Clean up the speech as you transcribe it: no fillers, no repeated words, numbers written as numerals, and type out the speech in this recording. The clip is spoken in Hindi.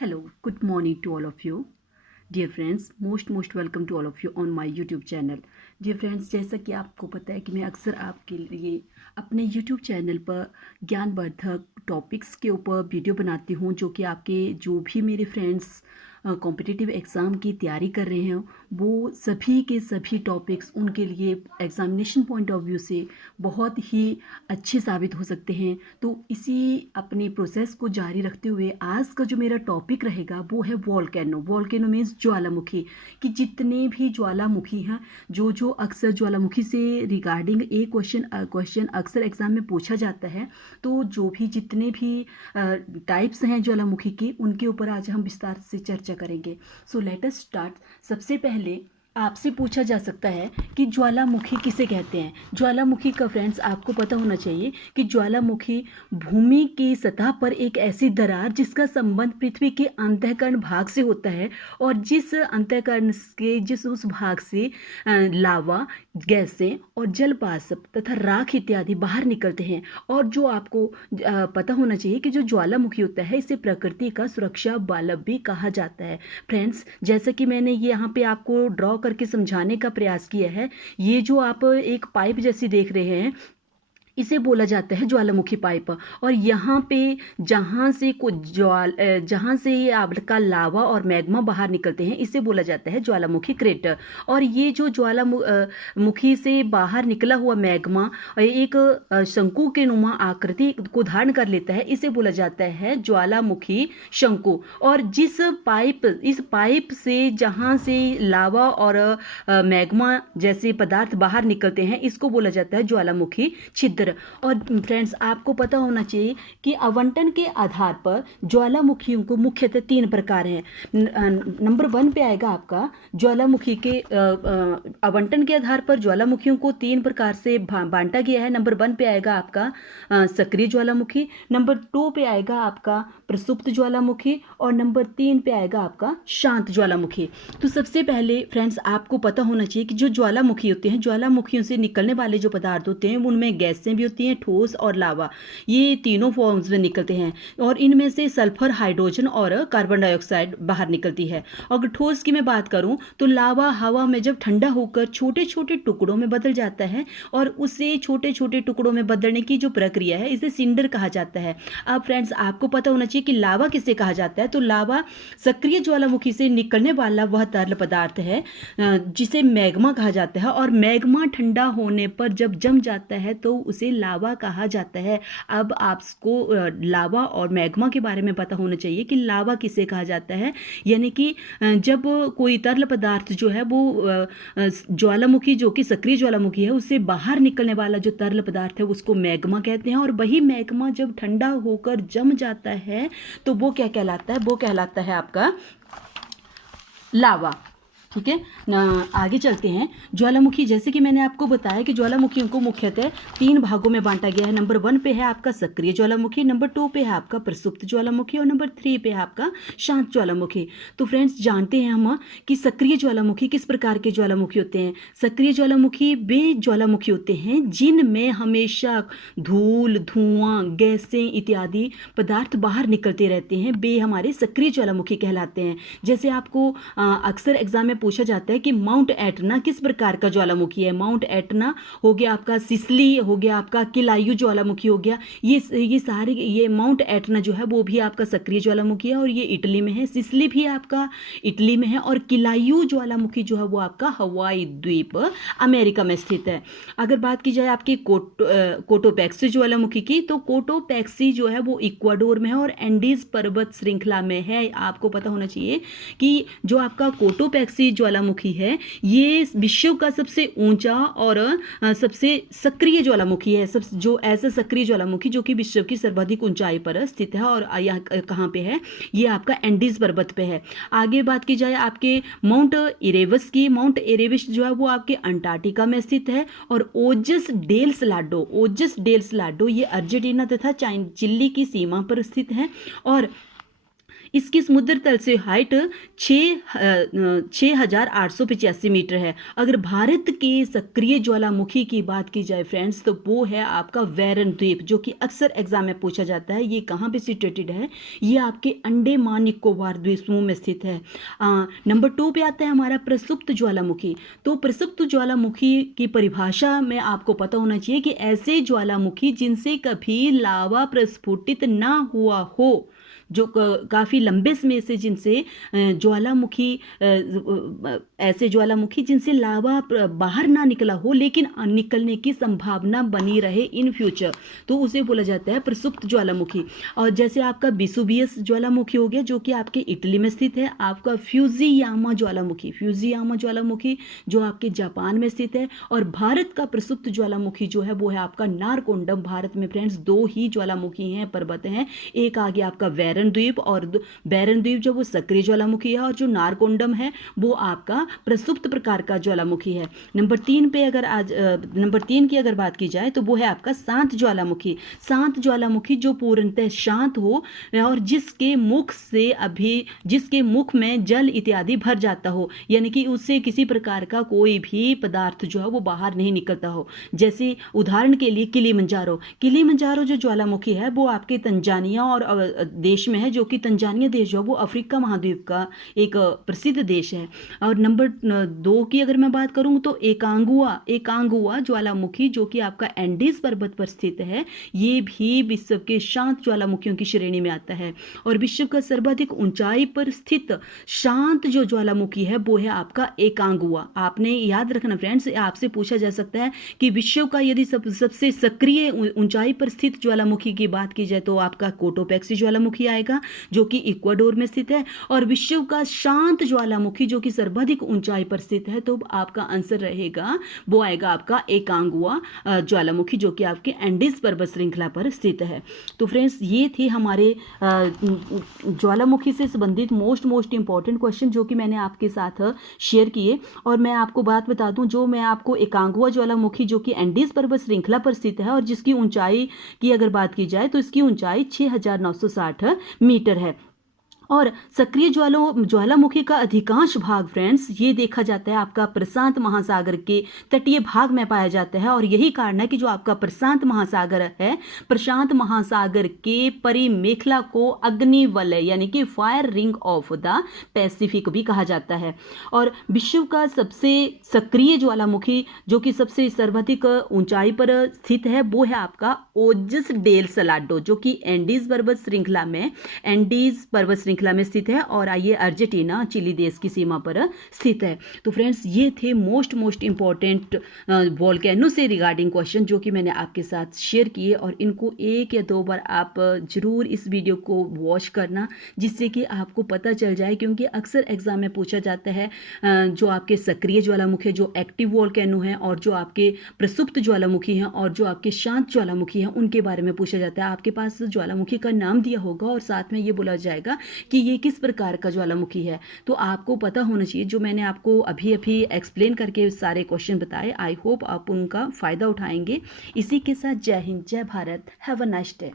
Hello, good morning to all of you. Dear friends, most welcome to all of you on my YouTube channel. Dear friends, जैसा कि आपको पता है कि मैं अक्सर आपके लिए अपने YouTube चैनल पर ज्ञानवर्धक टॉपिक्स के ऊपर वीडियो बनाती हूँ, जो कि आपके जो भी मेरे फ्रेंड्स कॉम्पिटिटिव एग्ज़ाम की तैयारी कर रहे हैं वो सभी के सभी टॉपिक्स उनके लिए एग्ज़ामिनेशन पॉइंट ऑफ व्यू से बहुत ही अच्छे साबित हो सकते हैं। तो इसी अपनी प्रोसेस को जारी रखते हुए आज का जो मेरा टॉपिक रहेगा वो है वॉल्केनो मीन्स ज्वालामुखी। कि जितने भी ज्वालामुखी हैं, जो अक्सर ज्वालामुखी से रिगार्डिंग एक क्वेश्चन अक्सर एग्जाम में पूछा जाता है, तो जो भी जितने भी टाइप्स हैं ज्वालामुखी के, उनके ऊपर आज हम विस्तार से चर्चा करेंगे। So let us start. सबसे पहले आपसे पूछा जा सकता है कि ज्वालामुखी किसे कहते हैं। ज्वालामुखी का फ्रेंड्स आपको पता होना चाहिए कि ज्वालामुखी भूमि की सतह पर एक ऐसी दरार जिसका संबंध पृथ्वी के अंतःकरण भाग से होता है, और जिस अंतःकरण के उस भाग से लावा, गैसें और जलवाष्प तथा राख इत्यादि बाहर निकलते हैं। और जो आपको पता होना चाहिए कि जो ज्वालामुखी होता है इसे प्रकृति का सुरक्षा बालक भी कहा जाता है। फ्रेंड्स, जैसा कि मैंने ये यहाँ पे आपको ड्रॉ करके समझाने का प्रयास किया है, ये जो आप एक पाइप जैसी देख रहे हैं इसे बोला जाता है ज्वालामुखी पाइप। और यहाँ पे जहाँ से जहाँ से ये आपका लावा और मैग्मा बाहर निकलते हैं इसे बोला जाता है ज्वालामुखी क्रेटर। और ये जो ज्वालामुखी से बाहर निकला हुआ मैग्मा एक शंकु के नुमा आकृति को धारण कर लेता है, इसे बोला जाता है ज्वालामुखी शंकु। और इस पाइप से जहाँ से लावा और मैग्मा जैसे पदार्थ बाहर निकलते हैं इसको बोला जाता है ज्वालामुखी छिद्र। और फ्रेंड्स, आपको पता होना चाहिए कि आवंटन के आधार पर ज्वालामुखियों को मुख्यतः 3 प्रकार हैं। नंबर 1 पे आएगा आपका ज्वालामुखी के आवंटन के आधार पर ज्वालामुखियों को 3 प्रकार से बांटा गया है। नंबर 1 पे आएगा आपका सक्रिय ज्वालामुखी, नंबर 2 पे आएगा आपका प्रसुप्त ज्वालामुखी, और नंबर 3 पे आएगा आपका शांत ज्वालामुखी। तो सबसे पहले फ्रेंड्स आपको पता होना चाहिए कि जो ज्वालामुखी होते हैं, ज्वालामुखियों से निकलने वाले जो पदार्थ होते हैं उनमें गैसें भी होती हैं, ठोस और लावा, ये तीनों फॉर्म्स में निकलते हैं। और इनमें से सल्फर, हाइड्रोजन और कार्बन डाइऑक्साइड बाहर निकलती है। अगर ठोस की मैं बात करूं तो लावा हवा में जब ठंडा होकर छोटे छोटे टुकड़ों में बदल जाता है, और उसे छोटे छोटे टुकड़ों में बदलने की जो प्रक्रिया है इसे सिंडर कहा जाता है। अब फ्रेंड्स आपको पता होना चाहिए कि लावा किसे कहा जाता है। तो लावा सक्रिय ज्वालामुखी से निकलने वाला वह तरल पदार्थ है जिसे मैग्मा कहा जाता है, और मैग्मा ठंडा होने पर जब जम जाता है तो उसे लावा कहा जाता है। अब आपको लावा और मैग्मा के बारे में पता होना चाहिए कि लावा किसे कहा जाता है। यानी कि जब कोई तरल पदार्थ जो है वो ज्वालामुखी जो कि सक्रिय ज्वालामुखी है उससे बाहर निकलने वाला जो तरल पदार्थ है उसको मैग्मा कहते हैं। और वही मैग्मा जब ठंडा होकर जम जाता है तो वो क्या कहलाता है, वो कहलाता है आपका लावा। ठीक है ना, आगे चलते हैं। ज्वालामुखी, जैसे कि मैंने आपको बताया कि ज्वालामुखियों को मुख्यतः 3 भागों में बांटा गया है। नंबर 1 पे है आपका सक्रिय ज्वालामुखी, नंबर 2 पे है आपका प्रसुप्त ज्वालामुखी, और नंबर 3 पे है आपका शांत ज्वालामुखी। तो फ्रेंड्स जानते हैं हम कि सक्रिय ज्वालामुखी किस प्रकार के ज्वालामुखी होते हैं। सक्रिय ज्वालामुखी वे ज्वालामुखी होते हैं जिनमें हमेशा धूल, धुआं, गैसें इत्यादि पदार्थ बाहर निकलते रहते हैं, वे हमारे सक्रिय ज्वालामुखी कहलाते हैं। जैसे आपको अक्सर एग्जाम में पूछा जाता है कि माउंट एटना किस प्रकार का ज्वालामुखी है। माउंट एटना हो गया आपका, सिसली हो गया आपका, किलायू ज्वालामुखी हो गया। ये सारे, ये माउंट एटना जो है वो भी आपका सक्रिय ज्वालामुखी है और ये इटली में है। सिसली भी आपका इटली में है, और किलायू ज्वालामुखी जो है वो आपका हवाई द्वीप अमेरिका में स्थित है। अगर बात की जाए आपकी कोटोपैक्सी ज्वालामुखी की, तो कोटोपैक्सी जो है वो इक्वाडोर में है और एंडीज पर्वत श्रृंखला में है। आपको पता होना चाहिए कि जो आपका कोटोपैक्सी ज्वालामुखी है ये विश्व का सबसे ऊंचा और सबसे सक्रिय ज्वालामुखी है। जो ऐसा सक्रिय ज्वालामुखी जो कि विश्व की सर्वाधिक ऊंचाई पर स्थित है। और यह कहाँ पे है, ये आपका एंडीज पर्वत पे है। आगे बात की जाए आपके माउंट इरेवस की, माउंट इरेवस जो है वो आपके अंटार्कटिका में स्थित है। और ओजस डेल सलाडो ये अर्जेंटीना तथा चिली की सीमा पर स्थित है। और इसकी समुद्र तल से हाइट 6,885 मीटर है। अगर भारत के सक्रिय ज्वालामुखी की बात की जाए फ्रेंड्स, तो वो है आपका वैरन द्वीप, जो कि अक्सर एग्जाम में पूछा जाता है। ये कहाँ पे सिचुएटेड है? ये आपके अंडमान निकोबार द्वीप समूह में स्थित है। नंबर 2 पे आता है हमारा प्रसुप्त ज्वालामुखी। तो प्रसुप्त ज्वालामुखी की परिभाषा में आपको पता होना चाहिए कि ऐसे ज्वालामुखी जिनसे कभी लावा प्रस्फुटित ना हुआ हो, जो काफ़ी लंबे समय से जिनसे ज्वालामुखी ऐसे ज्वालामुखी जिनसे लावा बाहर ना निकला हो लेकिन निकलने की संभावना बनी रहे इन फ्यूचर, तो उसे बोला जाता है प्रसुप्त ज्वालामुखी। और जैसे आपका विसुवियस ज्वालामुखी हो गया, जो कि आपके इटली में स्थित है। आपका फ्यूजियामा ज्वालामुखी जो आपके जापान में स्थित है। और भारत का प्रसुप्त ज्वालामुखी जो है वो है आपका नारकोंडम। भारत में फ्रेंड्स 2 ही ज्वालामुखी हैं, पर्वत हैं। एक आ गया आपका बैरन द्वीप, और बैरन द्वीप जो वो सक्रिय ज्वालामुखी है, और जो नारकोंडम है वो आपका प्रसुप्त प्रकार का ज्वालामुखी है। नंबर 3 पे अगर नंबर 3 की अगर बात की जाए तो वो है आपका शांत ज्वालामुखी जो पूर्णतः शांत हो और जिसके मुख में जल इत्यादि भर जाता हो, यानी कि उससे किसी प्रकार का कोई भी पदार्थ जो है वो बाहर नहीं निकलता हो। जैसे उदाहरण के लिए किलिमंजारो जो ज्वालामुखी है वो आपके तंजानिया और देश में है, जो कि तंजानिया देश जो है वो अफ्रीका महाद्वीप का एक प्रसिद्ध देश है। और नंबर 2 की अगर मैं बात करूं तो एकांगुआ ज्वालामुखी, जो कि आपका एंडीज पर्वत पर स्थित है। ये भी विश्व के शांत ज्वालामुखियों की श्रेणी में आता है। और विश्व का सर्वाधिक ऊंचाई पर स्थित शांत जो ज्वालामुखी है वो है आपका एकांगुआ। आपने याद रखना फ्रेंड्स, आपसे पूछा जा सकता है कि विश्व का यदि सबसे सक्रिय ऊंचाई पर स्थित ज्वालामुखी की बात की जाए तो आपका कोटोपैक्सी ज्वालामुखी आएगा, जो कि इक्वाडोर में स्थित है। और विश्व का शांत ज्वालामुखी जो कि सर्वाधिक ऊंचाई पर स्थित है, तो आपका आंसर रहेगा वो आएगा आपका एकांगुआ ज्वालामुखी, जो कि आपके एंडीज पर्वत श्रृंखला पर स्थित है। तो फ्रेंड्स ये थे हमारे ज्वालामुखी से संबंधित मोस्ट इंपॉर्टेंट क्वेश्चन जो कि मैंने आपके साथ शेयर किए। और मैं आपको बात बता दूं, जो मैं आपको एकांगुआ ज्वालामुखी जो कि एंडीज पर्वत श्रृंखला पर स्थित है और जिसकी ऊंचाई की अगर बात की जाए तो इसकी ऊंचाई 6,960 मीटर है। और सक्रिय ज्वालामुखी का अधिकांश भाग फ्रेंड्स ये देखा जाता है आपका प्रशांत महासागर के तटीय भाग में पाया जाता है। और यही कारण है कि जो आपका प्रशांत महासागर है, प्रशांत महासागर के परिमेखला को अग्निवलय यानी कि fire ring of the Pacific भी कहा जाता है। और विश्व का सबसे सक्रिय ज्वालामुखी जो कि सबसे सर्वाधिक ऊंचाई पर स्थित है वो है आपका ओजस डेल सलाडो, जो कि एंडीज पर्वत श्रृंखला में स्थित है। और आइए अर्जेंटीना चिली देश की सीमा पर स्थित है। तो फ्रेंड्स ये थे मोस्ट इंपॉर्टेंट वोल्केनो से रिगार्डिंग क्वेश्चन जो कि मैंने आपके साथ शेयर किए। और इनको 1 या 2 बार आप जरूर इस वीडियो को वॉच करना, जिससे कि आपको पता चल जाए, क्योंकि अक्सर एग्जाम में पूछा जाता है जो आपके सक्रिय ज्वालामुखी जो एक्टिव वोल्केनो हैं, और जो आपके प्रसुप्त ज्वालामुखी हैं, और जो आपके शांत ज्वालामुखी हैं, उनके बारे में पूछा जाता है। आपके पास ज्वालामुखी का नाम दिया होगा और साथ में ये बोला जाएगा कि ये किस प्रकार का ज्वालामुखी है। तो आपको पता होना चाहिए। जो मैंने आपको अभी एक्सप्लेन करके सारे क्वेश्चन बताए, आई होप आप उनका फ़ायदा उठाएंगे। इसी के साथ जय हिंद, जय Bharat, have a nice day.